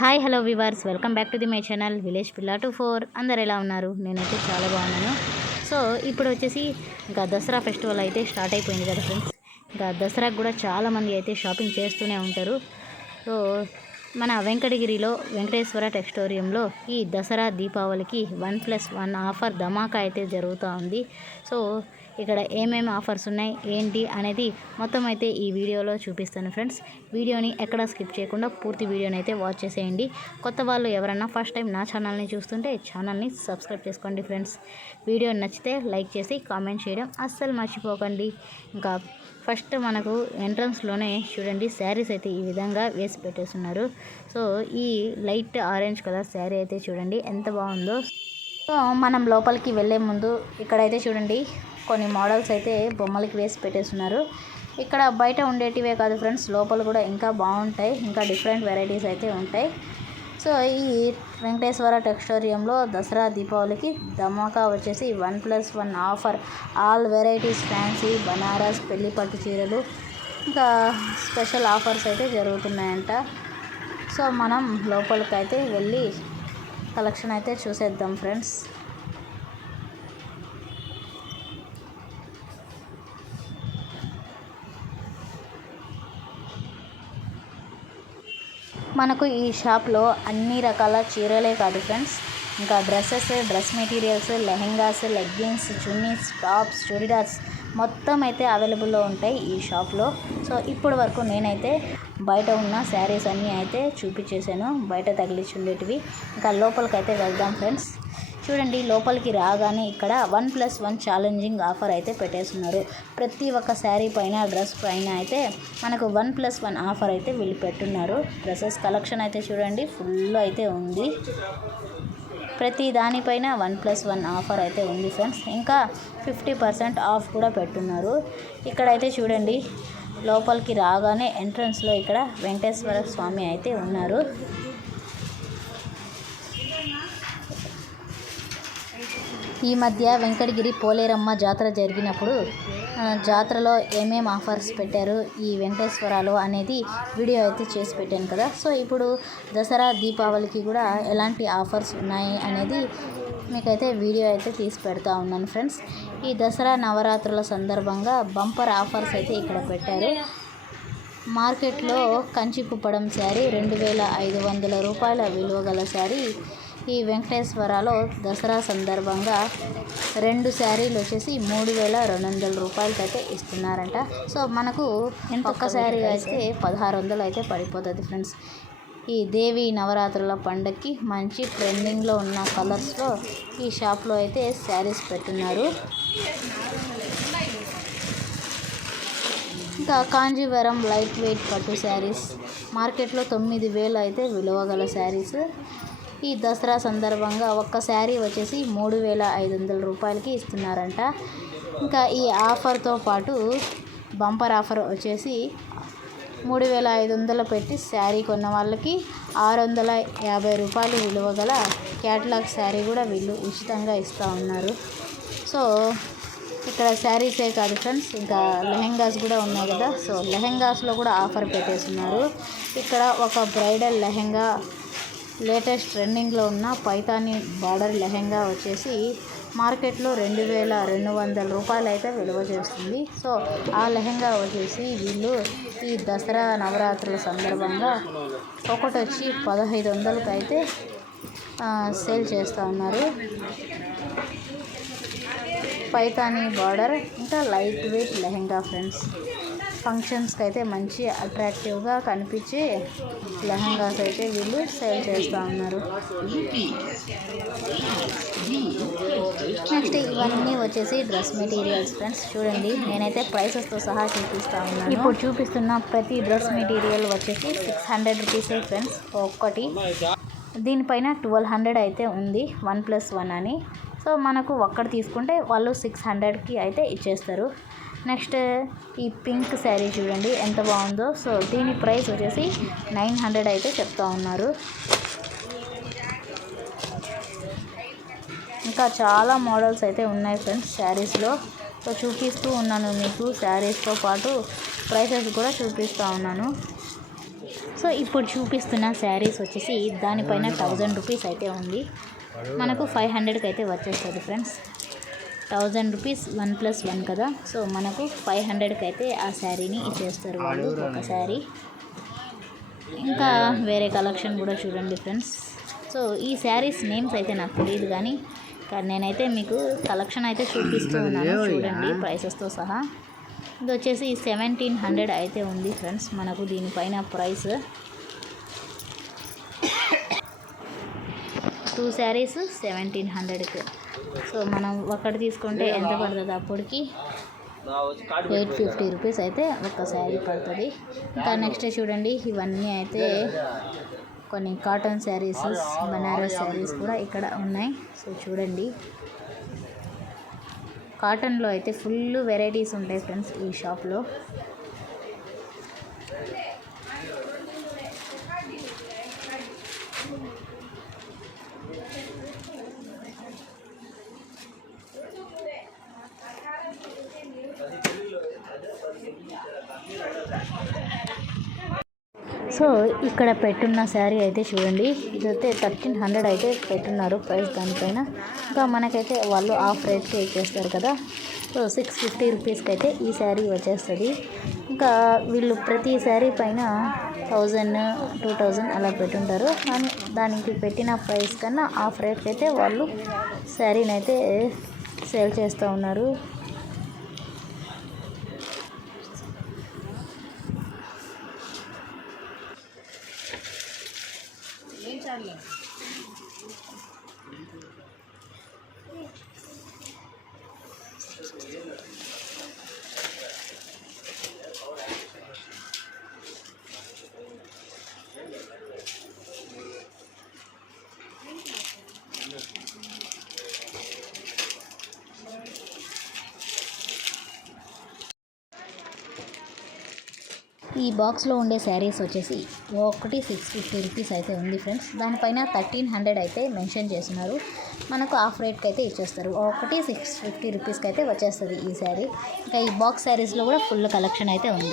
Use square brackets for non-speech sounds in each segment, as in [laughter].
Hi hello viewers welcome back to the my channel village పిల్ల two four. అందరు ఎలా ఉన్నారు? నేనైతే చాలా బాగున్నాను. సో ఇప్పుడు వచ్చేసి ఇంకా దసరా ఫెస్టివల్ అయితే స్టార్ట్ అయిపోయింది కదా ఫ్రెండ్స్. ఇంకా దసరాకు కూడా చాలామంది అయితే షాపింగ్ చేస్తూనే ఉంటారు. సో మన వెంకటగిరిలో వెంకటేశ్వర టెక్స్టోరియంలో ఈ దసరా దీపావళికి వన్ ప్లస్ వన్ ఆఫర్ ధమాకా అయితే జరుగుతూ ఉంది. సో ఇక్కడ ఏమేమి ఆఫర్స్ ఉన్నాయి ఏంటి అనేది మొత్తం అయితే ఈ వీడియోలో చూపిస్తాను ఫ్రెండ్స్. వీడియోని ఎక్కడ స్కిప్ చేయకుండా పూర్తి వీడియోని అయితే వాచ్ చేసేయండి. కొత్త వాళ్ళు ఎవరన్నా ఫస్ట్ టైం నా ఛానల్ని చూస్తుంటే ఛానల్ని సబ్స్క్రైబ్ చేసుకోండి ఫ్రెండ్స్. వీడియో నచ్చితే లైక్ చేసి కామెంట్ చేయడం అస్సలు మర్చిపోకండి. ఇంకా ఫస్ట్ మనకు ఎంట్రన్స్లోనే చూడండి శారీస్ అయితే ఈ విధంగా వేసి పెట్టేస్తున్నారు. సో ఈ లైట్ ఆరెంజ్ కలర్ శారీ అయితే చూడండి ఎంత బాగుందో. సో మనం లోపలికి వెళ్ళే ముందు ఇక్కడైతే చూడండి కొన్ని మోడల్స్ అయితే బొమ్మలకి వేసి పెట్టేస్తున్నారు. ఇక్కడ బయట ఉండేటివే కాదు ఫ్రెండ్స్ లోపల కూడా ఇంకా బాగుంటాయి ఇంకా డిఫరెంట్ వెరైటీస్ అయితే ఉంటాయి. సో ఈ వెంకటేశ్వర టెక్స్టోరియంలో దసరా దీపావళికి ధమాకా వచ్చేసి one plus one offer. All varieties fancy Banaras పెళ్ళి పట్టు చీరలు ఇంకా స్పెషల్ ఆఫర్స్ అయితే జరుగుతున్నాయంట. సో మనం లోపలికి అయితే వెళ్ళి కలెక్షన్ అయితే చూసేద్దాం ఫ్రెండ్స్. మనకు ఈ షాప్లో అన్ని రకాల చీరలే కాదు ఫ్రెండ్స్. ఇంకా dresses dress materials lehengas leggings chunnis tops churidars మొత్తం అయితే అవైలబుల్లో ఉంటాయి ఈ షాప్లో. సో ఇప్పటి వరకు నేనైతే బయట ఉన్న శారీస్ అన్నీ అయితే చూపించేశాను. బయట తగిలించి ఉండేటివి ఇంకా లోపలికైతే వెళ్దాం ఫ్రెండ్స్. చూడండి లోపలికి రాగానే ఇక్కడ one plus one challenging offer అయితే పెట్టేస్తున్నారు. ప్రతి ఒక్క శారీ పైన డ్రెస్ పైన అయితే మనకు వన్ ప్లస్ వన్ ఆఫర్ అయితే వీళ్ళు పెట్టున్నారు. డ్రెస్సెస్ కలెక్షన్ అయితే చూడండి ఫుల్ అయితే ఉంది. ప్రతి దానిపైన వన్ ప్లస్ వన్ ఆఫర్ అయితే ఉంది ఫ్రెండ్స్. ఇంకా ఫిఫ్టీ పర్సెంట్ ఆఫ్ కూడా పెట్టున్నారు. ఇక్కడైతే చూడండి లోపలికి రాగానే ఎంట్రన్స్లో ఇక్కడ వెంకటేశ్వర స్వామి అయితే ఉన్నారు. ఈ మధ్య వెంకటగిరి పోలేరమ్మ జాతర జరిగినప్పుడు జాతరలో ఏమేమి ఆఫర్స్ పెట్టారు ఈ వెంకటేశ్వరాలు అనేది వీడియో అయితే చేసి పెట్టాను కదా. సో ఇప్పుడు దసరా దీపావళికి కూడా ఎలాంటి ఆఫర్స్ ఉన్నాయి అనేది మీకైతే వీడియో అయితే తీసి పెడతా ఉన్నాను ఫ్రెండ్స్. ఈ దసరా నవరాత్రుల సందర్భంగా బంపర్ ఆఫర్స్ అయితే ఇక్కడ పెట్టారు. మార్కెట్లో కంచి కుప్పడం శారీ రెండు వేల ఐదు వందల రూపాయల విలువ గల శారీ ఈ వెంకటేశ్వరలో దసరా సందర్భంగా రెండు శారీలు వచ్చేసి మూడు వేల రెండు వందల రూపాయలకి అయితే ఇస్తున్నారంట. సో మనకు ఒక్క శారీ అయితే పదహారు వందలు అయితే పడిపోతుంది ఫ్రెండ్స్. ఈ దేవి నవరాత్రుల పండగకి మంచి ట్రెండింగ్లో ఉన్న కలర్స్లో ఈ షాప్లో అయితే శారీస్ పెట్టున్నారు. ఇంకా కాంజీవరం లైట్ వెయిట్ పట్టు శారీస్. మార్కెట్లో తొమ్మిది వేలు అయితే విలువ గల శారీస్. ఈ దసరా సందర్భంగా ఒక్క శారీ వచ్చేసి మూడు వేల ఐదు వందల రూపాయలకి ఇస్తున్నారంట. ఇంకా ఈ ఆఫర్తో పాటు బంపర్ ఆఫర్ వచ్చేసి మూడు వేల ఐదు వందలు పెట్టి శారీ కొన్న వాళ్ళకి ఆరు వందల యాభై రూపాయలు విలువ గల క్యాటలాగ్ శారీ కూడా వీళ్ళు ఉచితంగా ఇస్తూ ఉన్నారు. సో ఇక్కడ శారీసే కాదు ఫ్రెండ్స్ ఇంకా లెహెంగాస్ కూడా ఉన్నాయి కదా. సో లెహెంగాస్లో కూడా ఆఫర్ పెట్టేస్తున్నారు. ఇక్కడ ఒక బ్రైడల్ లెహెంగా లేటెస్ట్ ట్రెండింగ్లో ఉన్న పైతాని బార్డర్ లెహెంగా వచ్చేసి మార్కెట్లో రెండు వేల రెండు వందల రూపాయలు అయితే విలువ చేస్తుంది. సో ఆ లెహెంగా వచ్చేసి వీళ్ళు ఈ దసరా నవరాత్రుల సందర్భంగా ఒకటి వచ్చి పదహైదు వందలకి అయితే సేల్ చేస్తూ ఉన్నారు. పైతాని బార్డర్ ఇంకా లైట్ వెయిట్ లెహెంగా ఫ్రెండ్స్. ఫంక్షన్స్కి అయితే మంచి అట్రాక్టివ్గా కనిపించే లెహంగాస్ అయితే వీళ్ళు సేల్ చేస్తూ ఉన్నారు. నెక్స్ట్ ఇవన్నీ వచ్చేసి డ్రెస్ మెటీరియల్స్ ఫ్రెండ్స్. చూడండి నేనైతే ప్రైసెస్తో సహా చూపిస్తూ ఉన్నాను. ఇప్పుడు చూపిస్తున్న ప్రతి డ్రెస్ మెటీరియల్ వచ్చేసి సిక్స్ హండ్రెడ్ రూపీసే ఫ్రెండ్స్ ఒక్కటి. దీనిపైన ట్వెల్వ్ హండ్రెడ్ అయితే ఉంది వన్ ప్లస్ వన్ అని. సో మనకు ఒక్కటి తీసుకుంటే వాళ్ళు సిక్స్ హండ్రెడ్కి అయితే ఇచ్చేస్తారు. నెక్స్ట్ ఈ పింక్ శారీ చూడండి ఎంత బాగుందో. సో దీని ప్రైస్ వచ్చేసి నైన్ హండ్రెడ్ అయితే చెప్తా ఉన్నారు. ఇంకా చాలా మోడల్స్ అయితే ఉన్నాయి ఫ్రెండ్స్ శారీస్లో. సో చూపిస్తూ ఉన్నాను మీకు శారీస్తో పాటు ప్రైసెస్ కూడా చూపిస్తూ ఉన్నాను. సో ఇప్పుడు చూపిస్తున్న శారీస్ వచ్చేసి దానిపైన థౌజండ్ రూపీస్ అయితే ఉంది. మనకు ఫైవ్ హండ్రెడ్కి అయితే వచ్చేస్తుంది friends. Thousand rupees one plus one కదా. సో మనకు ఫైవ్ హండ్రెడ్కి అయితే ఆ శారీని ఇచ్చేస్తారు వాళ్ళు ఒక శారీ. ఇంకా వేరే కలెక్షన్ కూడా చూడండి ఫ్రెండ్స్. సో ఈ శారీస్ నేమ్స్ అయితే నాకు తెలియదు కానీ కానీ నేనైతే మీకు కలెక్షన్ అయితే చూపిస్తూ ఉన్నాను చూడండి ప్రైసెస్తో సహా. ఇది వచ్చేసి సెవెంటీన్ హండ్రెడ్ అయితే ఉంది ఫ్రెండ్స్ మనకు దీనిపైన ప్రైస్. [coughs] టూ శారీస్ సెవెంటీన్ హండ్రెడ్కి. సో మనం ఒకటి తీసుకుంటే ఎంత పడుతుంది అప్పటికి? ఎయిట్ ఫిఫ్టీ రూపీస్ అయితే ఒక శారీ పడుతుంది. ఇంకా నెక్స్ట్ చూడండి ఇవన్నీ అయితే కొన్ని కాటన్ శారీస్ బనారస్ శారీస్ కూడా ఇక్కడ ఉన్నాయి. సో చూడండి కాటన్లో అయితే ఫుల్ వెరైటీస్ ఉంటాయి ఫ్రెండ్స్ ఈ షాప్లో. సో ఇక్కడ పెట్టున్న శారీ అయితే చూడండి. ఇదైతే థర్టీన్ హండ్రెడ్ అయితే పెట్టున్నారు ప్రైస్ దానిపైన. ఇంకా మనకైతే వాళ్ళు ఆఫ్ రేట్కి ఇచ్చేస్తారు కదా. సో సిక్స్ ఫిఫ్టీ రూపీస్కి అయితే ఈ శారీ వచ్చేస్తుంది. ఇంకా వీళ్ళు ప్రతి శారీ పైన థౌజండ్ టూ థౌజండ్ అలా పెట్టుంటారు. కానీ దానికి పెట్టిన ప్రైస్ కన్నా ఆఫ్ రేట్కి అయితే వాళ్ళు శారీని అయితే సేల్ చేస్తూ ఉన్నారు. charla. ఈ బాక్స్లో ఉండే శారీస్ వచ్చేసి ఒకటి సిక్స్ ఫిఫ్టీ రూపీస్ అయితే ఉంది ఫ్రెండ్స్. దానిపైన థర్టీన్ హండ్రెడ్ అయితే మెన్షన్ చేస్తున్నారు. మనకు ఆఫ్ రేట్కి అయితే ఇచ్చేస్తారు. ఒకటి సిక్స్ ఫిఫ్టీ రూపీస్కి అయితే వచ్చేస్తుంది ఈ శారీ. ఇంకా ఈ బాక్స్ శారీస్లో కూడా ఫుల్ కలెక్షన్ అయితే ఉంది.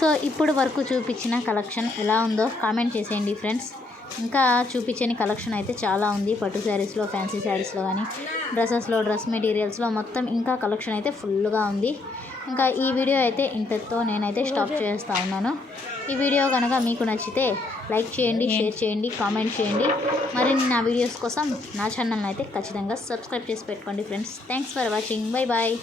సో ఇప్పుడు వరకు చూపించిన కలెక్షన్ ఎలా ఉందో కామెంట్ చేసేయండి ఫ్రెండ్స్. ఇంకా చూపించని కలెక్షన్ అయితే చాలా ఉంది. పట్టు శారీస్లో ఫ్యాన్సీ శారీస్లో కానీ డ్రెస్సెస్లో డ్రెస్ మెటీరియల్స్లో మొత్తం ఇంకా కలెక్షన్ అయితే ఫుల్గా ఉంది. ఇంకా ఈ వీడియో అయితే ఇంతతో నేనైతే స్టాప్ చేస్తూ ఉన్నాను. ఈ వీడియో కనుక మీకు నచ్చితే లైక్ చేయండి షేర్ చేయండి కామెంట్ చేయండి. మరిన్ని నా వీడియోస్ కోసం నా ఛానల్ని అయితే ఖచ్చితంగా సబ్స్క్రైబ్ చేసి పెట్టుకోండి friends. Thanks for watching. Bye bye.